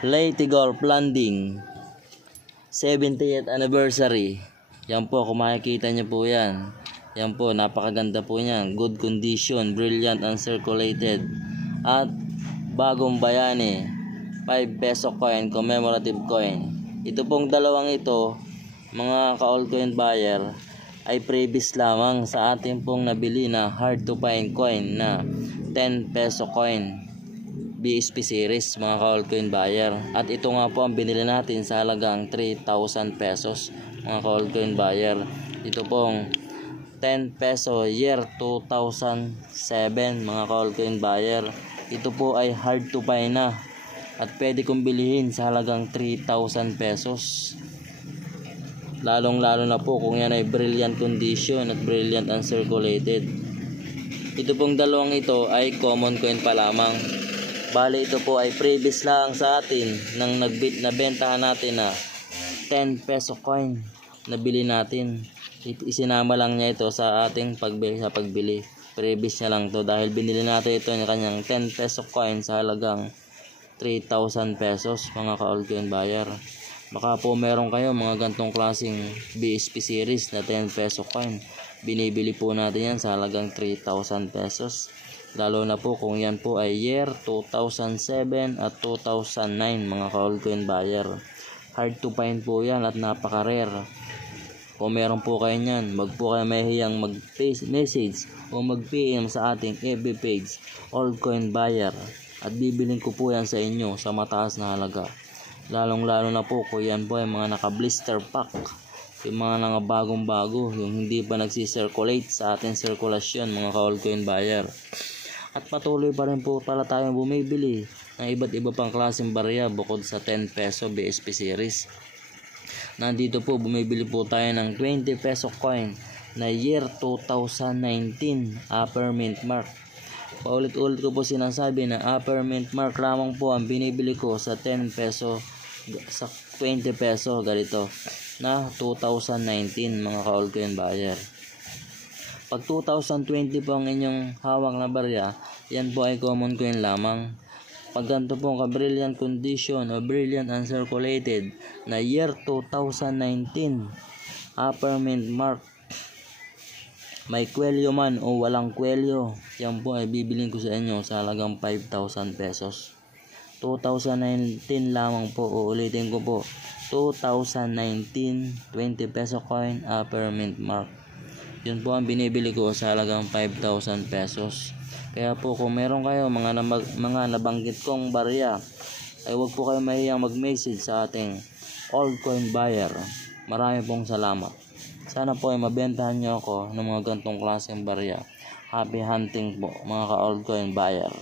Leyte Golf Landing 70th anniversary. Yan po, kung makikita nyo po yan. Yan po, napakaganda po yan. Good condition, brilliant, uncirculated. At bagong bayani, 5 peso coin, commemorative coin. Ito pong dalawang ito, mga ka-altcoin buyer, ay previous lamang sa ating pong nabili na hard to find coin na 10 peso coin. BSP series, mga ka-altcoin buyer. At ito nga po ang binili natin sa halagang 3,000 pesos, mga ka-altcoin buyer. Ito pong 10 peso year 2007, mga ka-altcoin buyer. Ito po ay hard to find na at pwede kong bilihin sa halagang 3,000 pesos. Lalong lalo na po kung yan ay brilliant condition at brilliant uncirculated. Ito pong dalawang ito ay common coin pa lamang. Bali ito po ay previous lang sa atin nang nabentahan natin na 10 peso coin na bili natin. Isinama lang niya ito sa ating pagbili. Previous niya lang to dahil binili natin ito ng kanyang 10 peso coin sa halagang 3,000 pesos, mga ka-altcoin buyer. Baka po meron kayo mga gantong klaseng BSP series na 10 peso coin. Binibili po natin yan sa halagang 3,000 pesos. Lalo na po kung yan po ay year 2007 at 2009, mga ka-altcoin buyer. Hard to find po yan at napaka-rare. Kung meron po kayo nyan, wag po kayo mahihiyang mag-message o mag-PM sa ating FB page, altcoin buyer. At bibiling ko po yan sa inyo sa mataas na halaga. Lalong lalo na po kung yan po ay mga naka-blister pack. Yung mga bagong bago, yung hindi pa nagsisirculate sa ating sirkulasyon, mga ka-altcoin buyer. At patuloy pa rin po pala tayong bumibili ng iba't iba pang klaseng barya bukod sa 10 peso BSP series. Nandito po bumibili po tayo ng 20 peso coin na year 2019 upper mint mark. Paulit-ulit ko po sinasabi na upper mint mark lamang po ang binibili ko sa 10 peso, sa 20 peso ganito na 2019, mga ka-altcoin buyer. Pag 2020 po ang inyong hawak na barya, yan po ay common coin lamang. Pag ganito po ang brilliant condition o brilliant uncirculated na year 2019 upper mint mark, may kwelyo man o walang kwelyo, yan po ay bibilin ko sa inyo sa halagang 5,000 pesos. 2019 lamang po, uulitin ko po, 2019 20 peso coin upper mint mark. Yun po ang binibili ko sa halagang 5,000 pesos. Kaya po kung meron kayo mga nabanggit kong barya, ay huwag po kayo mahiyang mag-message sa ating altcoin buyer. Marami pong salamat. Sana po ay mabentahan nyo ako ng mga gantong klaseng barya. Happy hunting po, mga ka-altcoin buyer.